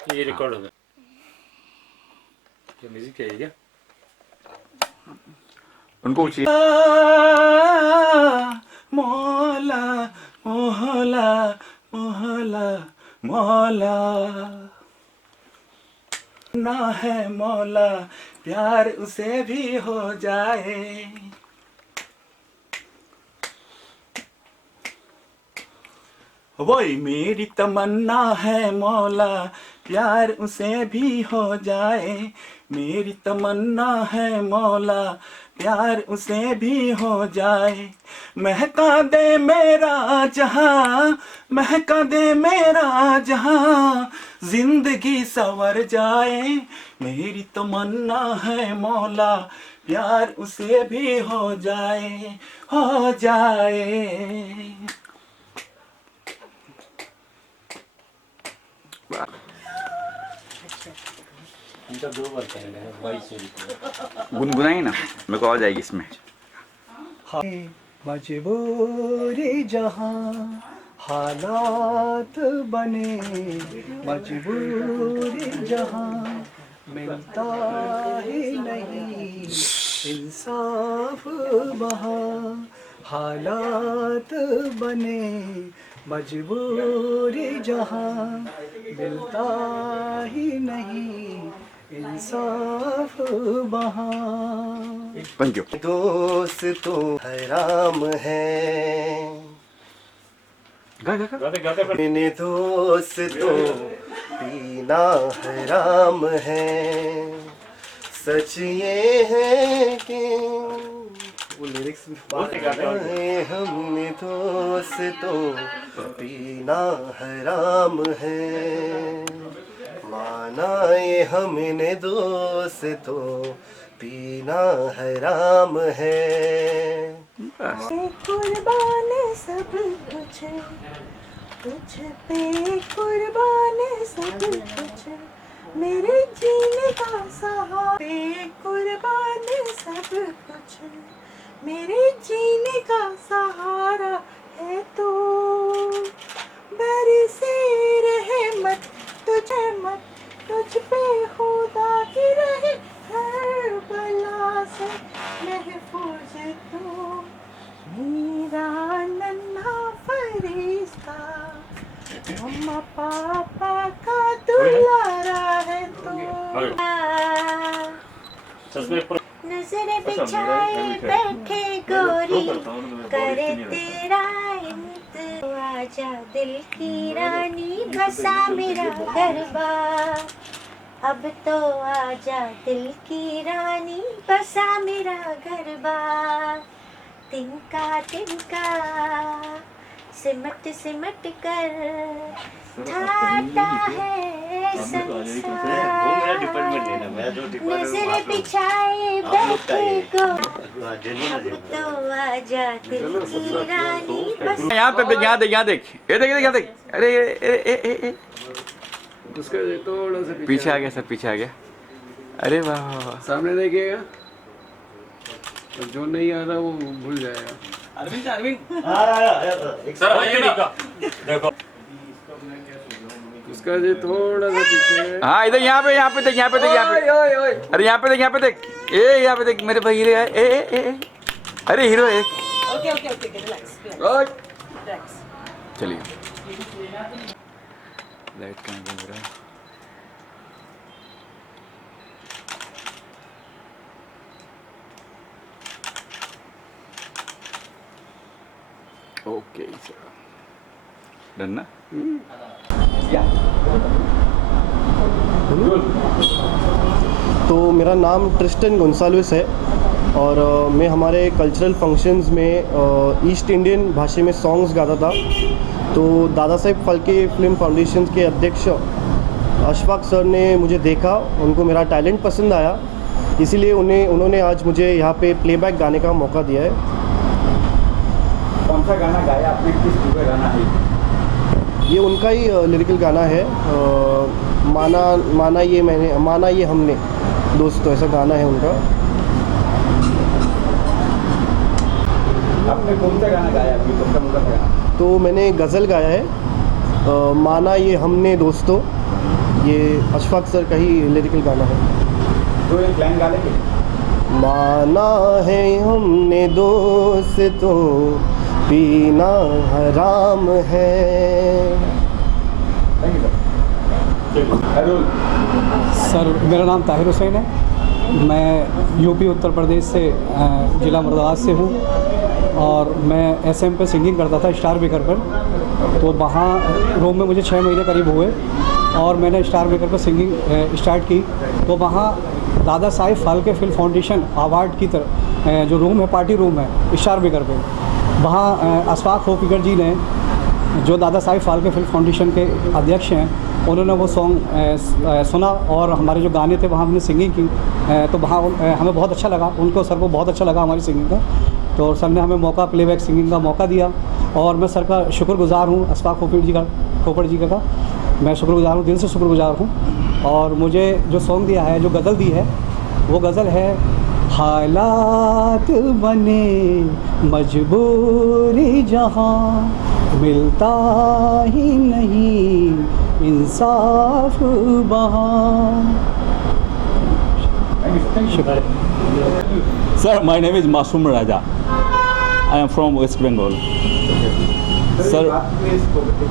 ये रिकॉर्ड होगा। ये म्यूजिक चाहिए क्या? उनको चाहिए। मौला मौला मौला मौला ना है मौला प्यार उसे भी हो जाए। वही मेरी तमन्ना है मौला प्यार उसे भी हो जाए। मेरी तमन्ना है मौला प्यार उसे भी हो जाए। महका दे मेरा जहां, महका दे मेरा जहां, जिंदगी संवर जाए। मेरी तमन्ना है मौला प्यार उसे भी हो जाए, हो जाए। इनका 2 बार करेंगे 22 गुनगुनाई ना, मेरे को आ जाएगी इसमें। मजबूरी जहां हालात बने, मजबूरी जहां मिलता ही नहीं इंसाफ वहाँ। हालात बने मजबूरी जहां मिलता ही नहीं इंसाफ वहाँ। Thank you. दोस्त तो हराम है, गाते मेरे दोस्त तो पीना हराम है। सच ये है कि वो लिरिक्स हमने दोस्त तो पीना हराम है। माना ये हमने दोस्त तो पीना हराम है। कुर्बान सब कुछ तुझ पे, कुर्बान सब कुछ मेरे जीने का सहारा। कुर्बान सब कुछ मेरे जीने का सहारा है तो बरसे रहमत तुझे मत, तुझ पे खुदा की रहे हर बला से महफूज तू। मेरा नन्हा फरिश्ता मम्मा पापा का दुलारा है तो। नजर बिछाए बैठे गोरी करे तेरा इंतजार। आजा दिल की रानी बसा मेरा गरबा। अब तो आजा दिल की रानी बसा मेरा गरबा। तिनका तिनका सिमट सिमट कर ठाता है संसार। नजर बिछाए बैठे को अब तो आजा दिल की रानी बस। यहाँ पे देख, यहाँ देख, यहाँ देख, ये देख, यहाँ देख। अरे ए उसका थोड़ा सा पीछे आ गया सर, पीछे आ गया। अरे वाह वाह वाह। सामने देखिएगा, तो जो नहीं आ रहा वो भूल जाएगा। सर आइए ना, देखो उसका जो थोड़ा सा पीछे। हाँ इधर, यहाँ पे, यहाँ पे देख, यहाँ पे देख, यहाँ पे। अरे यहाँ पे देख, यहाँ पे देख, यहाँ पे देख मेरे भाई हीरो है। ए अरे हीरो है। Okay okay okay relax relax. चलिए, लाइट कहाँ घूम रहा है। ओके सर, डन ना। तो मेरा नाम ट्रिस्टन गोंसाल्विस है और मैं हमारे कल्चरल फंक्शंस में ईस्ट इंडियन भाषा में सॉन्ग्स गाता था। तो दादा साहेब फाल्के फिल्म फाउंडेशन के अध्यक्ष अशफाक सर ने मुझे देखा, उनको मेरा टैलेंट पसंद आया, इसीलिए उन्होंने आज मुझे यहाँ पे प्लेबैक गाने का मौका दिया है। कौन सा गाना गाया आपने, किस फिल्म का गाना है? ये उनका ही लिरिकल गाना है। माना ये हमने दोस्तों, ऐसा गाना है उनका। आपने कौन सा गाना गाया अभी, कौन सा गाना? तो मैंने गज़ल गाया है, माना ये हमने दोस्तों, ये अशफाक सर का ही लिरिकल गाना है। तो एक लाइन गा लेंगे। माना है हमने दोस्तों पीना हराम है। Thank you sir. सर मेरा नाम ताहिर हुसैन है। मैं यूपी उत्तर प्रदेश से ज़िला मुरादाबाद से हूँ और मैं एसएम पे सिंगिंग करता था स्टार मेकर पर। तो वहाँ रोम में मुझे 6 महीने करीब हुए और मैंने स्टार मेकर पर सिंगिंग स्टार्ट की। तो वहाँ Dada Saheb Phalke film foundation award की तरह जो रूम है, पार्टी रूम है स्टार मेकर पे, वहाँ अशफाक होपीकर जी ने, जो दादा साहेब फाल्के फिल्म फाउंडेशन के अध्यक्ष हैं, उन्होंने वो सॉन्ग सुना और हमारे जो गाने थे वहाँ हमने सिंगिंग की। तो वहाँ हमें बहुत अच्छा लगा, उनको सर को बहुत अच्छा लगा हमारी सिंगिंग का। तो सर ने हमें मौका, प्लेबैक सिंगिंग का मौका दिया और मैं सर का शुक्रगुज़ार हूँ। अशफाक होपीकर जी का मैं शुक्रगुज़ार हूँ, दिल से शुक्रगुज़ार हूँ। और मुझे जो सॉन्ग दिया है, जो गज़ल दी है, वो गज़ल है हालात बने मजबूरी जहाँ मिलता ही नहीं इंसाफ वहाँ। Sir, my name is Masum Raja. I am from West Bengal. Sir,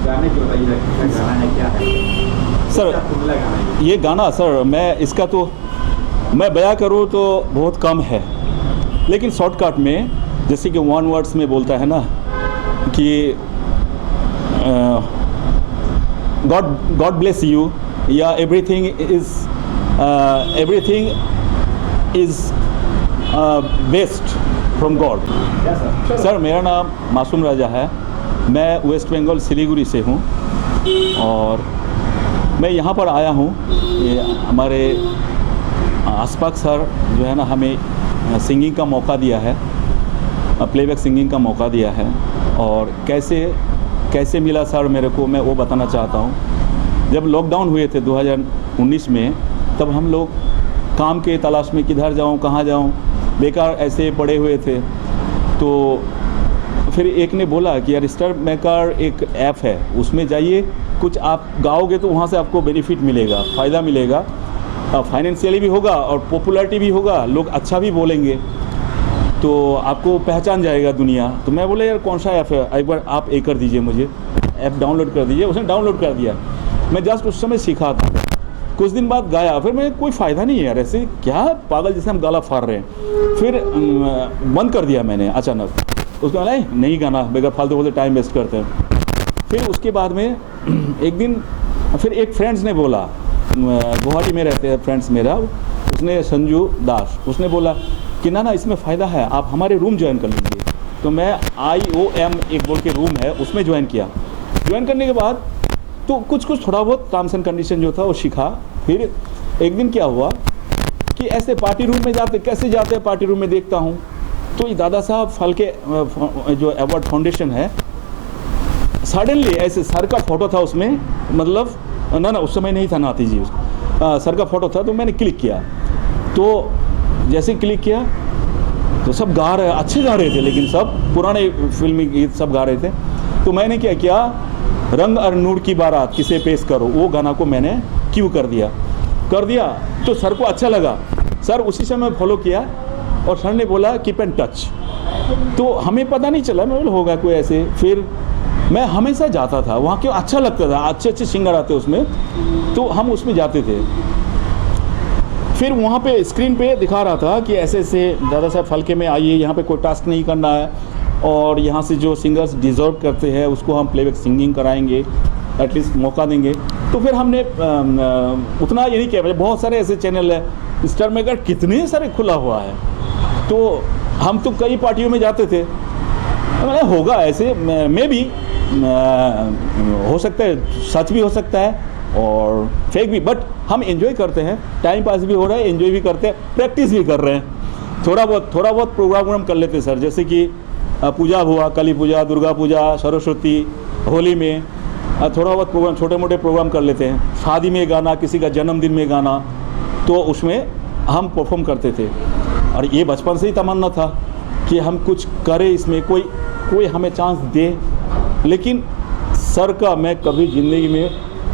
गाने की बताइए गाना है क्या है सर ये गाना सर मैं इसका तो मैं बयां करूँ तो बहुत कम है, लेकिन शॉर्टकट में जैसे कि 1 वर्ड्स में बोलता है ना कि गॉड ब्लेस यू या everything is best from God. Sir मेरा नाम मासूम राजा है, मैं वेस्ट बंगाल सिलीगुड़ी से हूँ और मैं यहाँ पर आया हूँ। ये हमारे अशफाक सर जो है ना हमें सिंगिंग का मौका दिया है, प्लेबैक सिंगिंग का मौका दिया है और कैसे मिला सर मेरे को, मैं वो बताना चाहता हूँ। जब लॉकडाउन हुए थे 2019 में, तब हम लोग काम के तलाश में किधर जाऊँ कहाँ जाऊँ, बेकार ऐसे पड़े हुए थे। तो फिर एक ने बोला कि यार स्टार मेकर एक ऐप है, उसमें जाइए, कुछ आप गाओगे तो वहाँ से आपको बेनिफिट मिलेगा, फ़ायदा मिलेगा, फाइनेंशियली भी होगा और पॉपुलैरिटी भी होगा, लोग अच्छा भी बोलेंगे, तो आपको पहचान जाएगा दुनिया। तो मैं बोला यार कौन सा ऐप है, एक बार आप कर दीजिए, मुझे ऐप डाउनलोड कर दीजिए। उसने डाउनलोड कर दिया। मैं जस्ट उस समय सीखा था, कुछ दिन बाद गाया, फिर मैं कोई फ़ायदा नहीं है यार, ऐसे क्या पागल जैसे हम गला फाड़ रहे हैं। फिर बंद कर दिया मैंने अचानक। उसके बाद नहीं गाना, बेगर फालतू बोलते टाइम वेस्ट करते हैं। फिर उसके बाद में एक दिन फिर एक फ्रेंड्स ने बोला, गुवाहाटी में रहते हैं फ्रेंड्स मेरा, उसने संजू दास, उसने बोला कि ना इसमें फ़ायदा है, आप हमारे रूम ज्वाइन कर लीजिए। तो मैं IOM एक बोल के रूम है, उसमें ज्वाइन किया। ज्वाइन करने के बाद तो कुछ थोड़ा बहुत टर्म्स एंड कंडीशन जो था वो सीखा। फिर एक दिन क्या हुआ कि ऐसे पार्टी रूम में कैसे जाते हैं पार्टी रूम में, देखता हूँ तो ये दादा साहब फाल्के जो अवार्ड फाउंडेशन है, सडनली ऐसे सर का फोटो था उसमें, मतलब ना उस समय नहीं था नाती जी, सर का फोटो था। तो मैंने क्लिक किया, तो जैसे क्लिक किया तो सब गा रहे, अच्छे गा रहे थे, लेकिन सब पुराने फिल्मी गीत सब गा रहे थे। तो मैंने क्या किया, रंग और नूर की बारात किसे पेश करो, वो गाना को मैंने क्यू कर दिया। तो सर को अच्छा लगा, सर उसी समय फॉलो किया और सर ने बोला कीप एंड टच। तो हमें पता नहीं चला, मैं बोला होगा कोई ऐसे। फिर मैं हमेशा जाता था वहाँ, क्यों अच्छा लगता था, अच्छे सिंगर आते उसमें, तो हम उसमें जाते थे। फिर वहाँ पे स्क्रीन पे दिखा रहा था कि ऐसे दादा साहब फाल्के में आइए, यहाँ पे कोई टास्क नहीं करना है और यहाँ से जो सिंगर्स डिज़र्व करते हैं उसको हम प्लेबैक सिंगिंग कराएंगे, एटलीस्ट मौका देंगे। तो फिर हमने उतना ये नहीं किया, बहुत सारे ऐसे चैनल है, स्टार मेकर कितने सारे खुला हुआ है, तो हम तो कई पार्टियों में जाते थे। मैंने होगा ऐसे, मे भी हो सकता है, सच भी हो सकता है और फेक भी, बट हम एंजॉय करते हैं, टाइम पास भी हो रहा है, एंजॉय भी करते हैं, प्रैक्टिस भी कर रहे हैं। थोड़ा बहुत प्रोग्राम कर लेते हैं सर, जैसे कि पूजा हुआ, काली पूजा, दुर्गा पूजा, सरस्वती, होली में थोड़ा बहुत प्रोग्राम, छोटे मोटे प्रोग्राम कर लेते हैं। शादी में गाना, किसी का जन्मदिन में गाना, तो उसमें हम परफॉर्म करते थे। और ये बचपन से ही तमन्ना था कि हम कुछ करें, इसमें कोई हमें चांस दे। लेकिन सर का मैं कभी ज़िंदगी में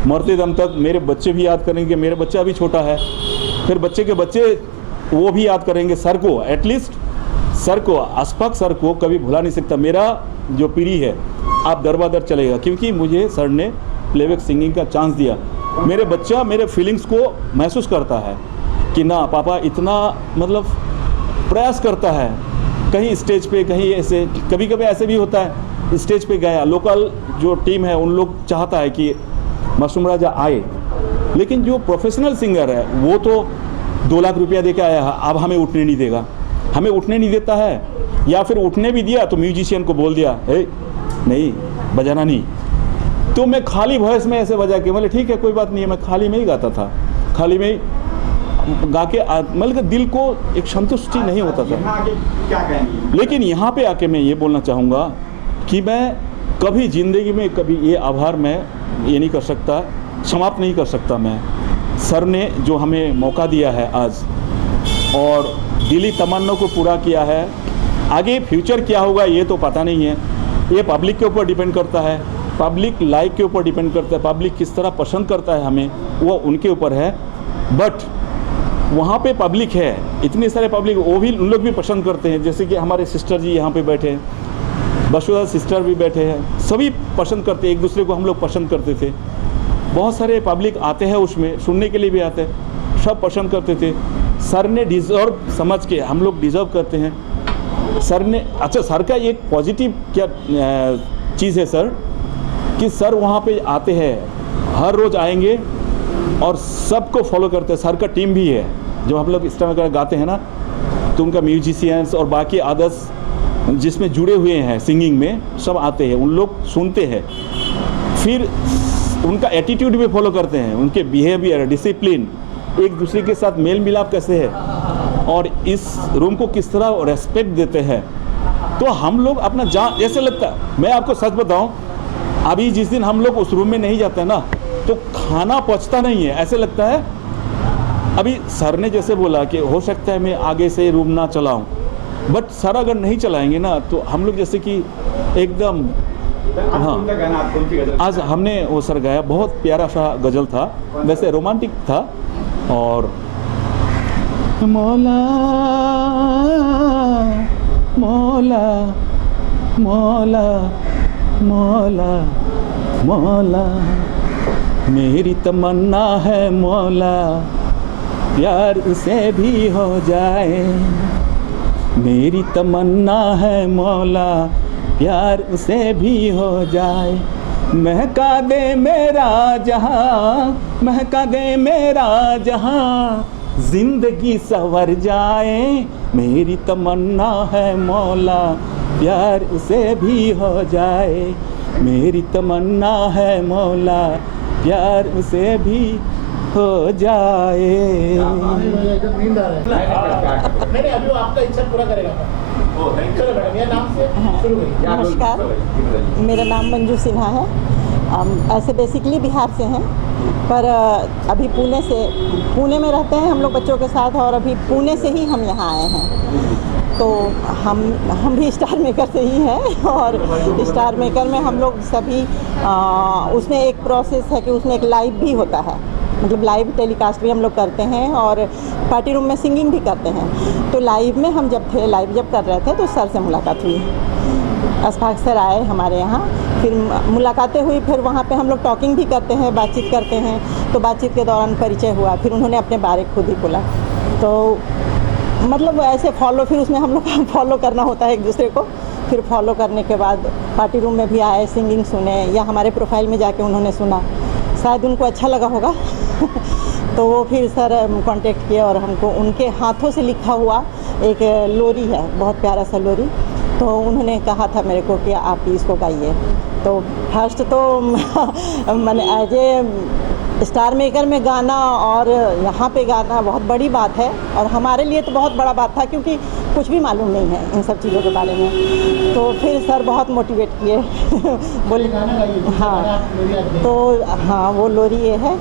मरते दम तक मेरे बच्चे भी याद करेंगे, मेरा बच्चा अभी छोटा है, फिर बच्चे के बच्चे वो भी याद करेंगे सर को, एटलीस्ट सर को, अशफाक सर को कभी भुला नहीं सकता। मेरा जो पीढ़ी है आप दरबादर चलेगा, क्योंकि मुझे सर ने प्लेबैक सिंगिंग का चांस दिया। मेरे बच्चा मेरे फीलिंग्स को महसूस करता है कि ना पापा इतना मतलब प्रयास करता है, कहीं स्टेज पे कहीं ऐसे, कभी कभी ऐसे भी होता है स्टेज पे गया, लोकल जो टीम है उन लोग चाहता है कि मासूम राजा आए, लेकिन जो प्रोफेशनल सिंगर है वो तो 2 लाख रुपया दे के आया है, अब हमें उठने नहीं देगा, हमें उठने नहीं देता है, या फिर उठने भी दिया तो म्यूजिशियन को बोल दिया नहीं बजाना नहीं। तो मैं खाली वॉइस में ऐसे बजा के, मतलब ठीक है कोई बात नहीं है, मैं खाली में ही गाता था, खाली में ही गा के मतलब दिल को एक संतुष्टि नहीं होता था। क्या कहेंगे? लेकिन यहाँ पे आके मैं ये बोलना चाहूँगा कि मैं कभी ज़िंदगी में कभी ये आभार मैं ये नहीं कर सकता, समाप्त नहीं कर सकता। मैं सर ने जो हमें मौका दिया है आज और दिली तमन्ना को पूरा किया है, आगे फ्यूचर क्या होगा ये तो पता नहीं है, ये पब्लिक के ऊपर डिपेंड करता है, पब्लिक लाइक के ऊपर डिपेंड करता है, पब्लिक किस तरह पसंद करता है हमें वो उनके ऊपर है। बट वहाँ पे पब्लिक है, इतने सारे पब्लिक, वो भी उन लोग भी पसंद करते हैं, जैसे कि हमारे सिस्टर जी यहाँ पे बैठे हैं, बसुदा सिस्टर भी बैठे हैं, सभी पसंद करते हैं, एक दूसरे को हम लोग पसंद करते थे। बहुत सारे पब्लिक आते हैं उसमें, सुनने के लिए भी आते हैं, सब पसंद करते थे। सर ने डिज़र्व समझ के, हम लोग डिज़र्व करते हैं सर ने। अच्छा, सर का एक पॉजिटिव क्या चीज़ है सर, कि सर वहाँ पे आते हैं, हर रोज़ आएंगे और सबको फॉलो करते हैं। सर का टीम भी है, जो हम लोग इस टाइम वगैरह गाते हैं ना, तो उनका म्यूजिशियंस और बाकी अदर्स जिसमें जुड़े हुए हैं सिंगिंग में, सब आते हैं, उन लोग सुनते हैं, फिर उनका एटीट्यूड भी फॉलो करते हैं, उनके बिहेवियर, डिसिप्लिन, एक दूसरे के साथ मेल मिलाप कैसे है और इस रूम को किस तरह रेस्पेक्ट देते हैं। तो हम लोग अपना जान, ऐसे लगता है, मैं आपको सच बताऊं, अभी जिस दिन हम लोग उस रूम में नहीं जाते ना तो खाना पचता नहीं है, ऐसे लगता है। अभी सर ने जैसे बोला कि हो सकता है मैं आगे से रूम ना चलाऊं, बट सर अगर नहीं चलाएंगे ना तो हम लोग जैसे कि एकदम, हाँ, आज हमने वो सर गाया, बहुत प्यारा सा गज़ल था, वैसे रोमांटिक था, और मौला मौला मौला मौला मौला मेरी तमन्ना है मौला प्यार उसे भी हो जाए, मेरी तमन्ना है मौला प्यार उसे भी हो जाए, महका दे मेरा जहां, महका दे मेरा जहां, जिंदगी संवर जाए, मेरी तमन्ना है मौला प्यार उसे भी हो जाए, मेरी तमन्ना है मौला प्यार उसे भी हो जाए। नहीं अभी वो आपका इच्छा पूरा करेगा। चलो मैडम, ये नाम से शुरू करिए। नमस्कार, मेरा नाम मंजू सिन्हा है। ऐसे बेसिकली बिहार से हैं, पर अभी पुणे में रहते हैं हम लोग बच्चों के साथ, और अभी पुणे से ही हम यहाँ आए हैं। तो हम भी स्टार मेकर से ही हैं, और स्टार मेकर में हम लोग सभी उसमें एक प्रोसेस है कि उसमें एक लाइव भी होता है, मतलब लाइव टेलीकास्ट भी हम लोग करते हैं, और पार्टी रूम में सिंगिंग भी करते हैं। तो लाइव में हम जब कर रहे थे तो सर से मुलाकात हुई, अशफाक सर आए हमारे यहाँ, फिर मुलाकातें हुई, फिर वहाँ पे हम लोग टॉकिंग भी करते हैं, बातचीत करते हैं। तो बातचीत के दौरान परिचय हुआ, फिर उन्होंने अपने बारे खुद ही बोला, तो मतलब ऐसे फिर उसमें हम लोग फॉलो करना होता है एक दूसरे को। फिर फॉलो करने के बाद पार्टी रूम में भी आए, सिंगिंग सुने, या हमारे प्रोफाइल में जाके उन्होंने सुना, शायद उनको अच्छा लगा होगा तो वो फिर सर कांटेक्ट किए, और हमको उनके हाथों से लिखा हुआ एक लोरी है, बहुत प्यारा सा लोरी, तो उन्होंने कहा था मेरे को कि आप इसको गाइए। तो फर्स्ट तो मैंने एज ए स्टार मेकर में गाना और यहाँ पे गाना बहुत बड़ी बात है, और हमारे लिए तो बहुत बड़ा बात था, क्योंकि कुछ भी मालूम नहीं है इन सब चीज़ों के बारे में। तो फिर सर बहुत मोटिवेट किए बोले हाँ, तो हाँ वो लोरी ये है,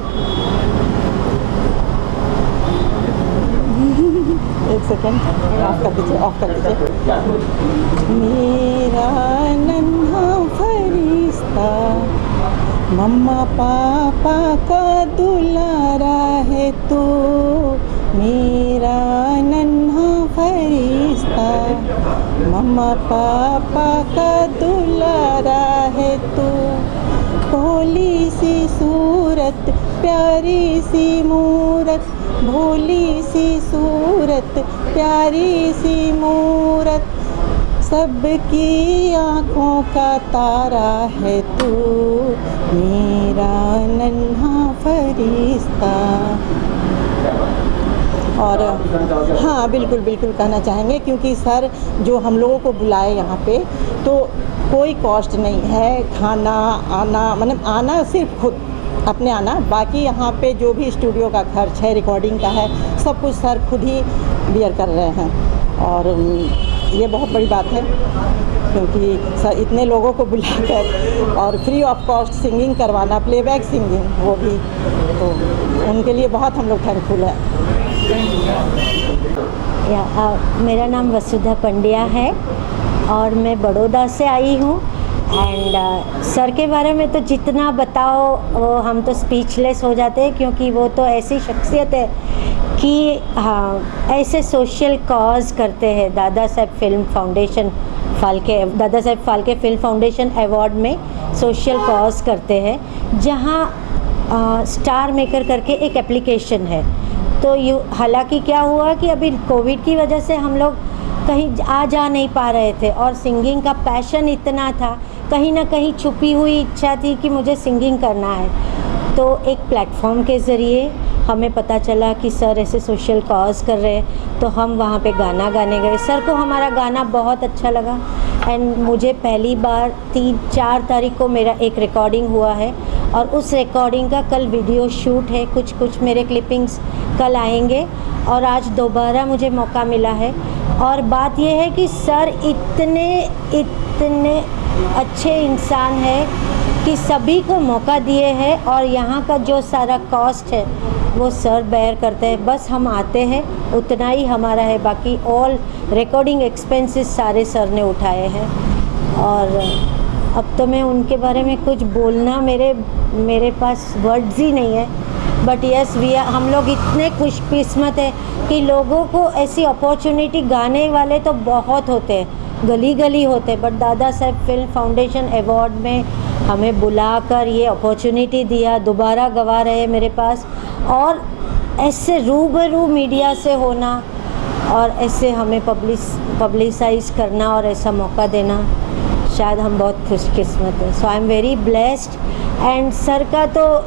एक सेकेंड ऑफ कर दीजिए। मेरा नन्हा फरिश्ता मम्मा पापा का दुलारा है तू, मेरा नन्हा फरिश्ता। मम्मा पापा का दुलारा है तू, भोली सी सूरत प्यारी सी मूरत, भोली सी सूरत प्यारी सी मूरत, सबकी आँखों का तारा है तू, मेरा नन्हा फरिश्ता। और हाँ बिल्कुल बिल्कुल कहना चाहेंगे, क्योंकि सर जो हम लोगों को बुलाए यहाँ पे तो कोई कॉस्ट नहीं है, खाना आना मतलब आना सिर्फ खुद अपने आना, बाकी यहाँ पे जो भी स्टूडियो का खर्च है, रिकॉर्डिंग का है, सब कुछ सर खुद ही बियर कर रहे हैं। और ये बहुत बड़ी बात है, क्योंकि सर इतने लोगों को बुलाकर और फ्री ऑफ कॉस्ट सिंगिंग करवाना, प्लेबैक सिंगिंग वो भी, तो उनके लिए बहुत हम लोग थैंकफुल हैं। मेरा नाम वसुधा पंड्या है और मैं बड़ौदा से आई हूँ। एंड सर के बारे में तो जितना बताओ वो हम तो स्पीचलेस हो जाते हैं, क्योंकि वो तो ऐसी शख्सियत है कि हाँ ऐसे सोशल कॉज करते हैं। Dada Saheb film foundation film foundation award में सोशल कॉज करते हैं, जहाँ स्टार मेकर करके एक एप्लीकेशन है। तो हालांकि क्या हुआ कि अभी कोविड की वजह से हम लोग कहीं आ जा नहीं पा रहे थे, और सिंगिंग का पैशन इतना था, कहीं ना कहीं छुपी हुई इच्छा थी कि मुझे सिंगिंग करना है। तो एक प्लेटफॉर्म के ज़रिए हमें पता चला कि सर ऐसे सोशल कॉज कर रहे हैं, तो हम वहाँ पे गाना गाने गए। सर को हमारा गाना बहुत अच्छा लगा एंड मुझे पहली बार 3-4 तारीख को मेरा एक रिकॉर्डिंग हुआ है, और उस रिकॉर्डिंग का कल वीडियो शूट है। कुछ मेरे क्लिपिंग्स कल आएंगे, और आज दोबारा मुझे मौका मिला है। और बात यह है कि सर इतने अच्छे इंसान है कि सभी को मौका दिए हैं, और यहाँ का जो सारा कॉस्ट है वो सर बेयर करते हैं। बस हम आते हैं, उतना ही हमारा है, बाकी ऑल रिकॉर्डिंग एक्सपेंसेस सारे सर ने उठाए हैं। और अब तो मैं उनके बारे में कुछ बोलना मेरे पास वर्ड्स ही नहीं है। बट यस हम लोग इतने खुशकिस्मत हैं कि लोगों को ऐसी अपॉर्चुनिटी, गाने वाले तो बहुत होते हैं, गली गली होते हैं, but Dada Saheb film foundation award में हमें बुलाकर ये अपॉर्चुनिटी दिया, दोबारा गवा रहे मेरे पास। और ऐसे रूबरू मीडिया से होना और ऐसे हमें पब्लिसाइज करना और ऐसा मौका देना, शायद हम बहुत खुशकिस्मत हैं। So I am very blessed. And sir का तो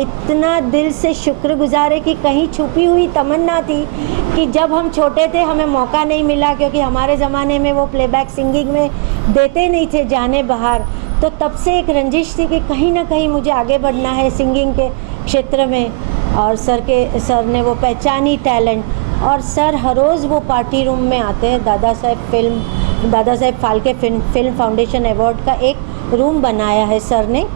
इतना दिल से शुक्रगुजार है कि कहीं छुपी हुई तमन्ना थी कि जब हम छोटे थे हमें मौका नहीं मिला, क्योंकि हमारे ज़माने में वो प्लेबैक सिंगिंग में देते नहीं थे जाने बाहर। तो तब से एक रंजिश थी कि कहीं ना कहीं मुझे आगे बढ़ना है सिंगिंग के क्षेत्र में। और सर ने वो पहचानी टैलेंट, और सर हर रोज़ वो पार्टी रूम में आते हैं। Dada Saheb Phalke film foundation award का एक रूम बनाया है सर ने,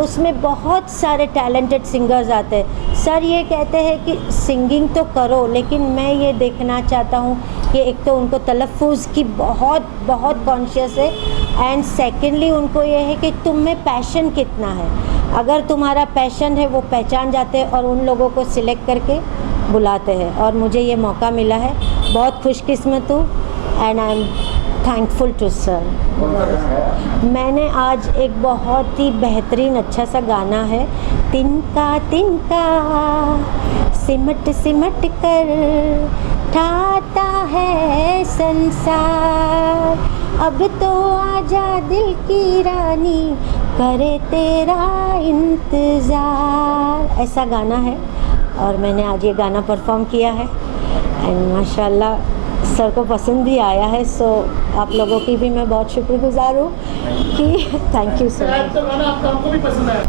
उसमें बहुत सारे टैलेंटेड सिंगर्स आते हैं। सर ये कहते हैं कि सिंगिंग तो करो, लेकिन मैं ये देखना चाहता हूँ कि एक तो उनको तलफ़ुज़ की बहुत कॉन्शियस है, एंड सेकेंडली उनको ये है कि तुम में पैशन कितना है। अगर तुम्हारा पैशन है वो पहचान जाते हैं और उन लोगों को सिलेक्ट करके बुलाते हैं, और मुझे ये मौका मिला है, बहुत खुशकिस्मत हूँ and I am thankful to sir. मैंने आज एक बहुत ही बेहतरीन अच्छा सा गाना है, तिनका तिनका सिमट सिमट कर ठाता है संसार, अब तो आजा दिल की रानी करे तेरा इंतज़ार, ऐसा गाना है। और मैंने आज ये गाना परफॉर्म किया है एंड माशाल्लाह सर को पसंद भी आया है। सो आप लोगों की भी मैं बहुत शुक्रगुजार हूँ कि थैंक यू सर। तो गाना आपको भी पसंद आया?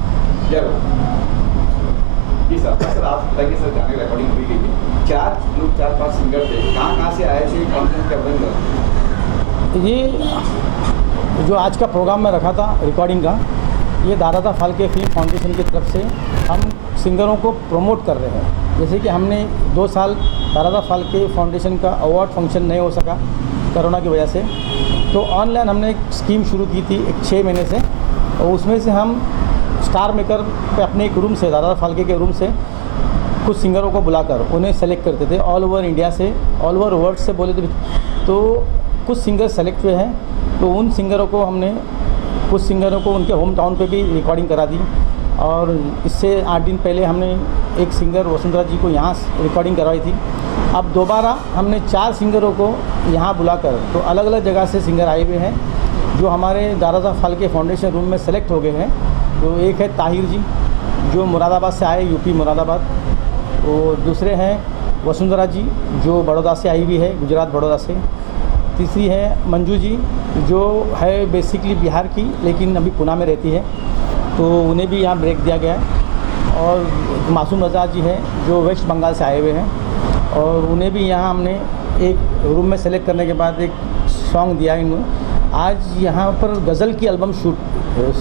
जी सर आप बताइए सर, गाने रिकॉर्डिंग हुई गई थी, 4-5 सिंगर थे, कहाँ से आए थे, कौन कौन क्या बन? ये जो आज का प्रोग्राम में रखा था रिकॉर्डिंग का, ये दादा साहब फाल्के फिल्म फाउंडेशन की तरफ से हम सिंगरों को प्रमोट कर रहे हैं। जैसे कि हमने 2 साल दादा साहब फाल्के फाउंडेशन का अवार्ड फंक्शन नहीं हो सका कोरोना की वजह से, तो ऑनलाइन हमने एक स्कीम शुरू की थी 6 महीने से, और उसमें से हम स्टार मेकर पे अपने एक रूम से, दादा फाल्के के रूम से कुछ सिंगरों को बुलाकर उन्हें सेलेक्ट करते थे, ऑल ओवर इंडिया से, ऑल ओवर वर्ल्ड से बोले तो कुछ सिंगर सेलेक्ट हुए हैं। तो उन सिंगरों को हमने, कुछ सिंगरों को उनके होम टाउन पे भी रिकॉर्डिंग करा दी। और इससे 8 दिन पहले हमने एक सिंगर वसुंधरा जी को यहाँ रिकॉर्डिंग करवाई थी। अब दोबारा हमने 4 सिंगरों को यहाँ बुलाकर, तो अलग अलग जगह से सिंगर आए हुए हैं जो हमारे दादा साहब फाल्के फाउंडेशन रूम में सेलेक्ट हो गए हैं। तो एक है ताहिर जी जो मुरादाबाद से आए, यूपी मुरादाबाद। और दूसरे हैं वसुंधरा जी जो बड़ौदा से आई हुई है, गुजरात बड़ौदा से। तीसरी है मंजू जी जो है बेसिकली बिहार की लेकिन अभी पुणे में रहती है, तो उन्हें भी यहाँ ब्रेक दिया गया है। और मासूम रजा जी है जो वेस्ट बंगाल से आए हुए हैं, और उन्हें भी यहाँ हमने एक रूम में सेलेक्ट करने के बाद एक सॉन्ग दिया इन्होंने। आज यहाँ पर गज़ल की एल्बम शूट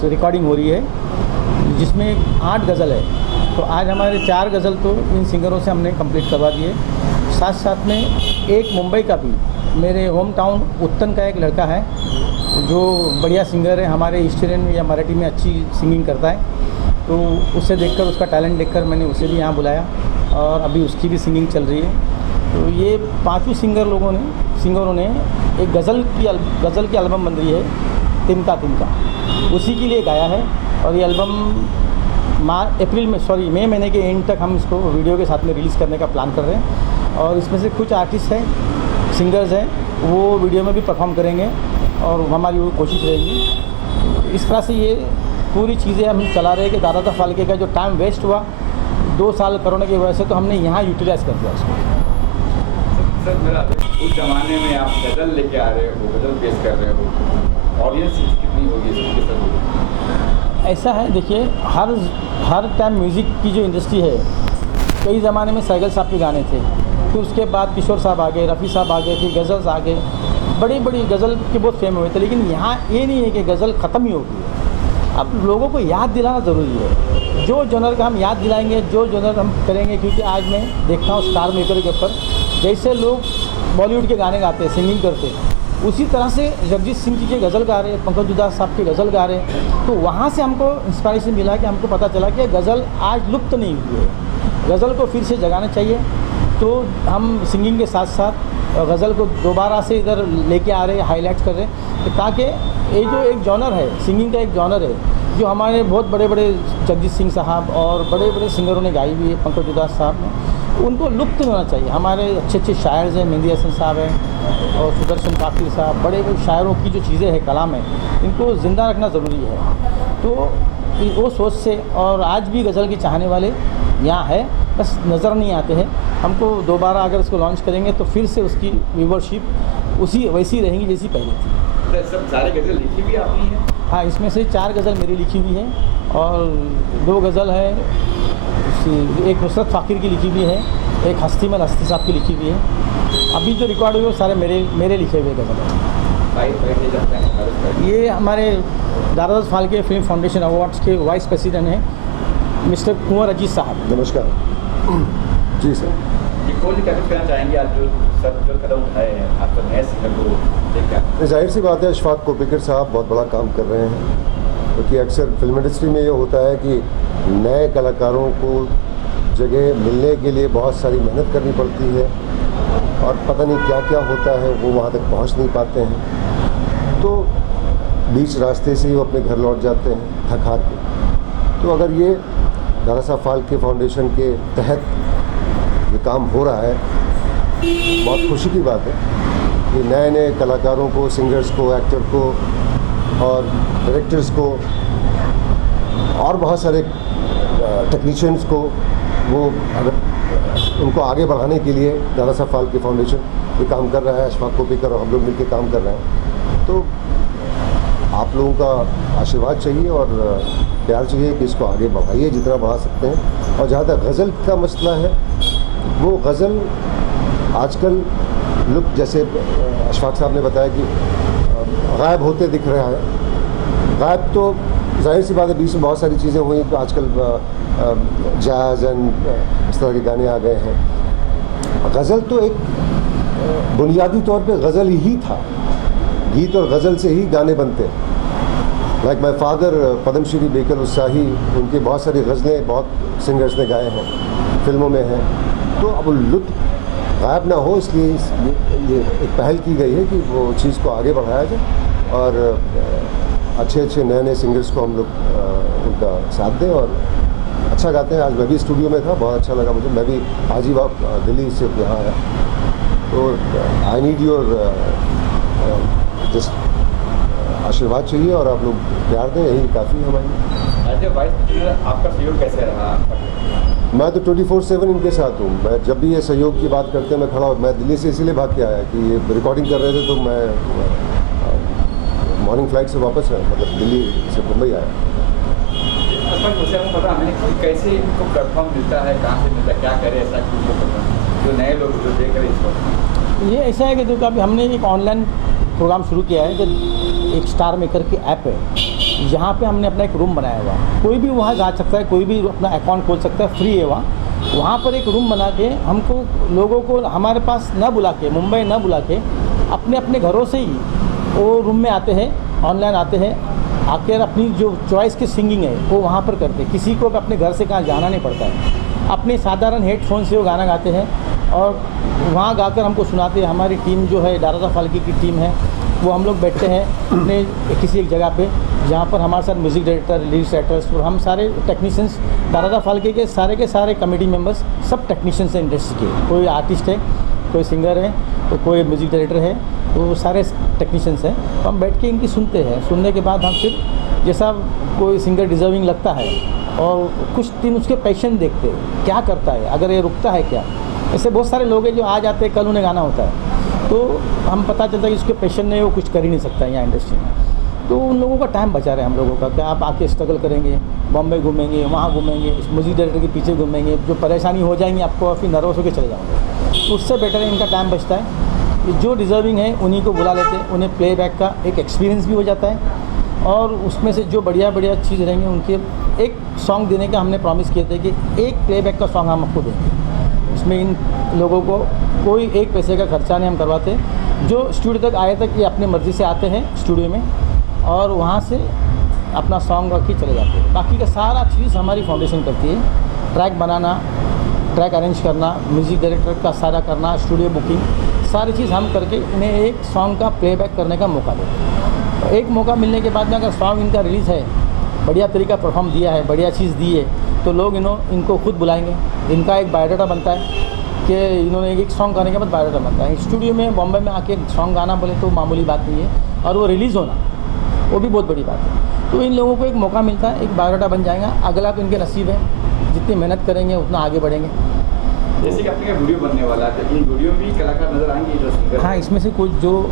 रिकॉर्डिंग हो रही है जिसमें 8 गज़ल है। तो आज हमारे 4 गज़ल तो इन सिंगरों से हमने कंप्लीट करवा दिए। साथ साथ में एक मुंबई का भी, मेरे होम टाउन उत्तन का एक लड़का है जो बढ़िया सिंगर है, हमारे ईस्टर्न में या मराठी में अच्छी सिंगिंग करता है। तो उसे देखकर, उसका टैलेंट देखकर मैंने उसे भी यहाँ बुलाया और अभी उसकी भी सिंगिंग चल रही है। तो ये 5 सिंगरों ने एक गज़ल की एल्बम बन रही है, तिनका तिनका, उसी के लिए गाया है। और ये एल्बम मई महीने के एंड तक हम इसको वीडियो के साथ में रिलीज़ करने का प्लान कर रहे हैं। और इसमें से कुछ आर्टिस्ट हैं, सिंगर्स हैं, वो वीडियो में भी परफॉर्म करेंगे और हमारी वो कोशिश रहेगी। इस तरह से ये पूरी चीज़ें हम चला रहे हैं कि दादा साहब फाल्के का जो टाइम वेस्ट हुआ 2 साल कोरोना की वजह से, तो हमने यहाँ यूटिलाइज़ कर दिया उसको। सर मेरा उस ज़माने में आप गज़ल लेके आ रहे हो, गज़ल पेश कर रहे हो, ऑडियंस कितनी होगी इसके साथ? ऐसा है, देखिए हर टाइम म्यूज़िक की जो इंडस्ट्री है, कई ज़माने में सैगल साहब के गाने थे, फिर उसके बाद किशोर साहब आ गए, रफ़ी साहब आ गए, फिर गज़ल्स आ गए, बड़ी बड़ी गज़ल के बहुत फेम हुए थे। लेकिन यहाँ ये नहीं है कि गज़ल ख़त्म ही हो गई है। अब लोगों को याद दिलाना ज़रूरी है, जो जनर का हम याद दिलाएंगे, जो जनर हम करेंगे। क्योंकि आज मैं देखता हूँ स्टार मेकर के ऊपर जैसे लोग बॉलीवुड के गाने गाते हैं, सिंगिंग करते हैं, उसी तरह से जगजीत सिंह जी के गज़ल गा रहे हैं, पंकज उधास साहब के गज़ल गा रहे हैं। तो वहाँ से हमको इंस्पायरेशन मिला कि हमको पता चला कि गज़ल आज लुप्त नहीं हुई है, गज़ल को फिर से जगाना चाहिए। तो हम सिंगिंग के साथ साथ गज़ल को दोबारा से इधर लेके आ रहे हैं, हाईलाइट कर रहे हैं, ताकि ये जो एक जॉनर है, सिंगिंग का एक जॉनर है, जो हमारे बहुत बड़े बड़े जगजीत सिंह साहब और बड़े बड़े सिंगरों ने गाई हुई है, पंकज उधास साहब ने, उनको लुप्त नहीं होना चाहिए। हमारे अच्छे अच्छे शायर हैं, मेहंदी हसन साहब हैं और सुदर्शन काफिर साहब, बड़े बड़े शायरों की जो चीज़ें हैं, कलाम है, इनको ज़िंदा रखना ज़रूरी है। तो वो सोच से, और आज भी गज़ल के चाहने वाले यहाँ है, बस नज़र नहीं आते हैं। हमको दोबारा अगर इसको लॉन्च करेंगे तो फिर से उसकी व्यूवरशिप वैसी रहेंगी जैसी पहले थी। सब सारे गज़ल लिखी हुई आपकी है? हाँ, इसमें से 4 गज़ल मेरी लिखी हुई है और 2 गज़ल है, एक नुसरत फ़ाकिर की लिखी हुई है, एक हस्तीमल हस्ती साहब की लिखी हुई है। अभी जो रिकॉर्ड हुए वो सारे मेरे लिखे हुए गज़ल हैं। ये हमारे Dada Saheb Phalke film foundation awards के वाइस प्रेसिडेंट हैं मिस्टर कुंवर अजीत साहब। नमस्कार जी सर। ये कौन सी कैसे कहना चाहेंगे आप जो कदम उठाए हैं आप तो नए सिंगर को देखकर? जाहिर सी बात है, अशफाक कोपिकर साहब बहुत बड़ा काम कर रहे हैं, क्योंकि अक्सर फिल्म इंडस्ट्री में ये होता है कि नए कलाकारों को जगह मिलने के लिए बहुत सारी मेहनत करनी पड़ती है और पता नहीं क्या क्या होता है, वो वहाँ तक पहुँच नहीं पाते हैं, तो बीच रास्ते से ही वो अपने घर लौट जाते हैं थक हार के। तो अगर ये दादा साहब फाल्के फाउंडेशन के तहत ये काम हो रहा है, बहुत खुशी की बात है कि नए नए कलाकारों को, सिंगर्स को, एक्टर को और डायरेक्टर्स को और बहुत सारे टेक्नीशियंस को, वो अगर उनको आगे बढ़ाने के लिए दादा साहब फाल्के फाउंडेशन ये काम कर रहा है, अशफाक कोपिकर और हम लोग मिलकर काम कर रहे हैं। तो आप लोगों का आशीर्वाद चाहिए और प्यार चाहिए कि इसको आगे बढ़ाइए जितना बढ़ा सकते हैं। और जहाँ तक गज़ल का मसला है, वो गज़ल आजकल लुक, जैसे अशफाक साहब ने बताया कि गायब होते दिख रहा है। गायब तो जाहिर सी बात है, बीच में बहुत सारी चीज़ें हुई, तो आजकल जैज़ एंड इस तरह के गाने आ गए हैं। गज़ल तो एक बुनियादी तौर पे गज़ल ही था, गीत और गज़ल से ही गाने बनते हैं। लाइक माई फादर पद्मश्री बेकल उत्साही, उनके बहुत सारी गज़लें बहुत सिंगर्स ने गाए हैं, फिल्मों में हैं। तो अब लुत्फ़ गायब ना हो, इसलिए ये एक पहल की गई है कि वो चीज़ को आगे बढ़ाया जाए और अच्छे अच्छे नए नए सिंगर्स को हम लोग उनका साथ दें। और अच्छा गाते हैं। आज मैं भी स्टूडियो में था, बहुत अच्छा लगा मुझे। मैं भी आज ही दिल्ली से यहाँ आया। तो आई नीड योर जस्ट आशीर्वाद चाहिए और आप लोग प्यार दें, यही काफ़ी है हमारी। एज ए वाइस प्रेसिडेंट आपका सहयोग कैसे रहा? मैं तो 24/7 इनके साथ हूँ। मैं जब भी ये सहयोग की बात करते हैं मैं खड़ा। मैं दिल्ली से इसीलिए भाग के आया कि ये रिकॉर्डिंग कर रहे थे, तो मैं मॉर्निंग फ्लाइट से वापस है, मतलब दिल्ली से मुंबई आया। पता हमें कैसे इनको प्लेटफॉर्म मिलता है, कहाँ से मिलता है, क्या करे ऐसा कुछ जो नए लोग जो देख रहे हैं इसको? ये ऐसा है कि देखो अभी हमने एक ऑनलाइन प्रोग्राम शुरू किया है, जो एक स्टार मेकर की ऐप है। यहाँ पे हमने अपना एक रूम बनाया हुआ, कोई भी वहाँ जा सकता है, कोई भी अपना अकाउंट खोल सकता है, फ्री है वहाँ पर एक रूम बना के हमको लोगों को हमारे पास न बुला के, मुंबई न बुला के, अपने अपने घरों से ही वो रूम में आते हैं, ऑनलाइन आते हैं, आकर अपनी जो चॉइस की सिंगिंग है वो वहाँ पर करते हैं। किसी को अपने घर से कहाँ जाना नहीं पड़ता है, अपने साधारण हेडफोन से वो गाना गाते हैं और वहाँ गाकर हमको सुनाते हैं। हमारी टीम जो है दादा फाल्के की टीम है, वो हम लोग बैठते हैं अपने किसी एक जगह पे, जहाँ पर हमारे साथ म्यूज़िक डायरेक्टर, लिरिक्स राइटर्स और हम सारे टेक्नीशियंस, दादा फाल्के के सारे कमेटी मेंबर्स सब टेक्नीशियंस हैं इंडस्ट्री के। कोई आर्टिस्ट है, कोई सिंगर है, तो कोई म्यूज़िक डायरेक्टर है, तो सारे टेक्नीशियंस हैं। तो हम बैठ के इनकी सुनते हैं। सुनने के बाद हम फिर जैसा कोई सिंगर डिज़र्विंग लगता है और कुछ दिन उसके पैशन देखते हैं, क्या करता है, अगर ये रुकता है क्या। ऐसे बहुत सारे लोग हैं जो आ जाते हैं, कल उन्हें गाना होता है, तो हम पता चलता है कि उसके पैशन नहीं, वो कुछ कर ही नहीं सकता यहाँ इंडस्ट्री में। तो उन लोगों का टाइम बचा रहे हम लोगों का, कि आप आके स्ट्रगल करेंगे, बॉम्बे घूमेंगे, वहाँ घूमेंगे, म्यूज़िक डायरेक्टर के पीछे घूमेंगे, जो परेशानी हो जाएंगी आपको और फिर नर्वस होकर चले जाओगे। तो उससे बेटर है इनका टाइम बचता है कि जो डिज़र्विंग है उन्हीं को बुला लेते हैं, उन्हें प्लेबैक का एक एक्सपीरियंस भी हो जाता है और उसमें से जो बढ़िया चीज़ रहेंगे उनके एक सॉन्ग देने का हमने प्रॉमिस किए थे कि एक प्लेबैक का सॉन्ग हम आपको देंगे। उसमें इन लोगों को कोई एक पैसे का खर्चा नहीं हम करवाते। जो स्टूडियो तक आए तक ये अपनी मर्ज़ी से आते हैं स्टूडियो में और वहाँ से अपना सॉन्ग रख के चले जाते हैं। बाकी का सारा चीज़ हमारी फाउंडेशन करती है। ट्रैक बनाना, ट्रैक अरेंज करना, म्यूज़िक डायरेक्टर का सारा करना, स्टूडियो बुकिंग, सारी चीज़ हम करके इन्हें एक सॉन्ग का प्लेबैक करने का मौका देते हैं। एक मौका मिलने के बाद में अगर सॉन्ग इनका रिलीज़ है, बढ़िया तरीका परफॉर्म दिया है, बढ़िया चीज़ दी है, तो लोग इनको खुद बुलाएंगे। इनका एक बायोडाटा बनता है कि इन्होंने एक सॉन्ग गाने के बाद बायोडाटा बनता है। स्टूडियो में बॉम्बे में आके सॉन्ग गाना बोले तो मामूली बात नहीं है, और वो रिलीज़ होना वो भी बहुत बड़ी बात है। तो इन लोगों को एक मौका मिलता है, एक बायोडाटा बन जाएगा। अगला तो इनके नसीब है, जितनी मेहनत करेंगे उतना आगे बढ़ेंगे। जैसे कि अपने वीडियो बनने वाला है, इन वीडियो में भी कलाकार नजर आएंगे जो सिंगर? हाँ, इसमें से कुछ जो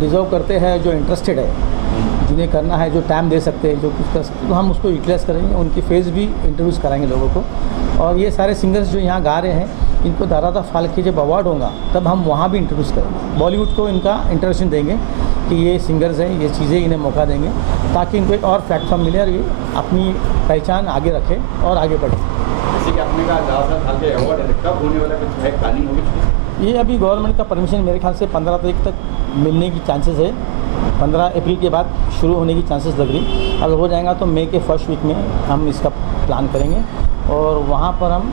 डिज़र्व करते हैं, जो इंटरेस्टेड है, जिन्हें करना है, जो टाइम दे सकते हैं, जो कुछ कर सकते हैं, तो हम उसको यूटिलाइज़ करेंगे। उनकी फेस भी इंट्रोड्यूस कराएंगे लोगों को। और ये सारे सिंगर्स जो यहाँ गा रहे हैं, इनको दादा फाल्के जब अवार्ड होगा तब हम वहाँ भी इंट्रोड्यूस करेंगे। बॉलीवुड को इनका इंट्रोडक्शन देंगे कि ये सिंगर्स हैं, ये चीज़ें इन्हें मौका देंगे, ताकि इनको एक और प्लेटफॉर्म मिले और ये अपनी पहचान आगे रखें और आगे बढ़ें। जैसे कि आपने कहा दादा फाल्के अवार्ड है, कब होने वाला कुछ है, प्लानिंग होगी? ये अभी गवर्नमेंट का परमिशन मेरे ख्याल से 15 तारीख तक मिलने की चांसेस है। 15 अप्रैल के बाद शुरू होने की चांसेस लग रही। अगर हो जाएगा तो मई के फर्स्ट वीक में हम इसका प्लान करेंगे और वहाँ पर हम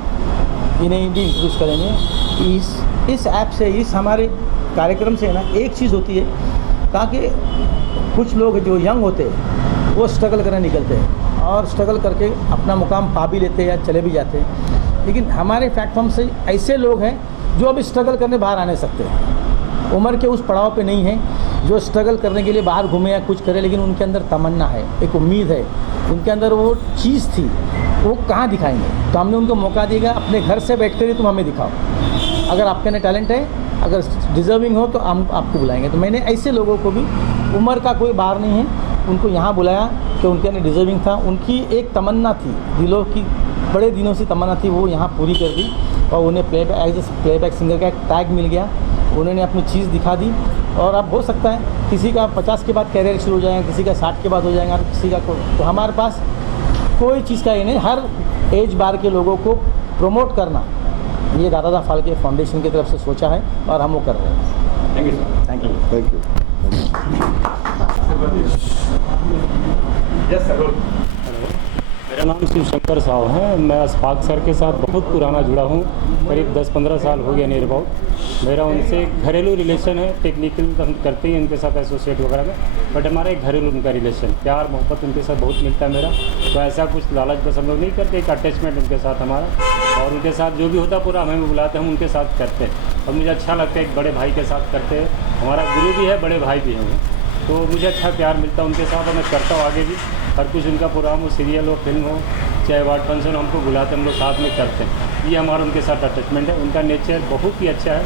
इन्हें भी इंट्रोड्यूस करेंगे। इस ऐप से, इस हमारे कार्यक्रम से ना एक चीज़ होती है, ताकि कुछ लोग जो यंग होते हैं वो स्ट्रगल करने निकलते हैं और स्ट्रगल करके अपना मुकाम पा भी लेते हैं या चले भी जाते हैं। लेकिन हमारे प्लेटफॉर्म से ऐसे लोग हैं जो अब स्ट्रगल करने बाहर आने सकते हैं, उम्र के उस पड़ाव पे नहीं हैं, जो स्ट्रगल करने के लिए बाहर घूमे या कुछ करे, लेकिन उनके अंदर तमन्ना है, एक उम्मीद है, उनके अंदर वो चीज़ थी, वो कहाँ दिखाएंगे। तो हमने उनको मौका दिया, अपने घर से बैठ कर ही तुम हमें दिखाओ। अगर आपके अंदर टैलेंट है, अगर डिज़र्विंग हो तो हम आपको बुलाएंगे। तो मैंने ऐसे लोगों को भी, उम्र का कोई बार नहीं है, उनको यहाँ बुलाया कि उनके अंदर डिज़र्विंग था, उनकी एक तमन्ना थी, दिलों की बड़े दिनों से तमन्ना थी, वो यहाँ पूरी कर दी और उन्हें प्लेबैक सिंगर का एक टैग मिल गया। उन्होंने अपनी चीज़ दिखा दी। और अब हो सकता है किसी का 50 के बाद कैरियर शुरू हो जाएगा, किसी का 60 के बाद हो जाएगा, किसी का तो हमारे पास कोई चीज़ का ये नहीं, हर एज बार के लोगों को प्रमोट करना ये दादा फाल्के फाउंडेशन की तरफ से सोचा है और हम वो कर रहे हैं। Thank you sir. Thank you. Thank you. Yes sir. मेरा नाम शिव शंकर साहू है। मैं अशफाक सर के साथ बहुत पुराना जुड़ा हूँ, करीब 10-15 साल हो गया नियर अबाउट। मेरा उनसे घरेलू रिलेशन है, टेक्निकल हम करते हैं उनके साथ एसोसिएट वगैरह में, बट हमारा एक घरेलू उनका रिलेशन, प्यार मोहब्बत उनके साथ बहुत मिलता है मेरा। तो ऐसा कुछ लालच बस हम लोग नहीं करते, एक अटैचमेंट उनके साथ हमारा, और उनके साथ जो भी होता पूरा हमें भी बुलाते हैं, हम उनके साथ करते हैं और मुझे अच्छा लगता है। एक बड़े भाई के साथ करते हैं, हमारा गुरु भी है, बड़े भाई भी हैं, तो मुझे अच्छा प्यार मिलता है उनके साथ और मैं करता हूँ आगे भी। हर कुछ उनका प्रोग्राम हो, सीरियल हो, फिल्म हो, चाहे अवार्ड फंक्शन हो, हमको बुलाते हैं, हम लोग साथ में करते हैं। ये हमारा उनके साथ अटैचमेंट है। उनका नेचर बहुत ही अच्छा है,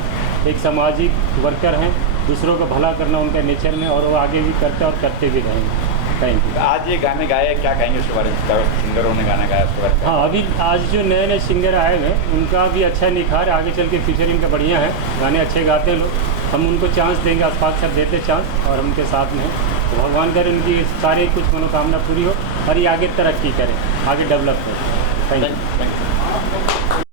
एक सामाजिक वर्कर हैं, दूसरों का भला करना उनका नेचर में, और वो आगे भी करते और करते भी रहेंगे। Thank you. आज ये गाने गाए, क्या कहेंगे उसके बारे में? सिंगरों ने गाना गाया उसके बारे में? हाँ, अभी आज जो नए नए सिंगर आए हैं उनका भी अच्छा निखार, आगे चल के फ्यूचर इनका बढ़िया है, गाने अच्छे गाते हैं लोग। हम उनको चांस देंगे, अशफाक सर देते चांस और हम उनके साथ में हैं। तो भगवान करे उनकी सारी कुछ मनोकामना पूरी हो और ये आगे तरक्की करें, आगे डेवलप हो। Thank you.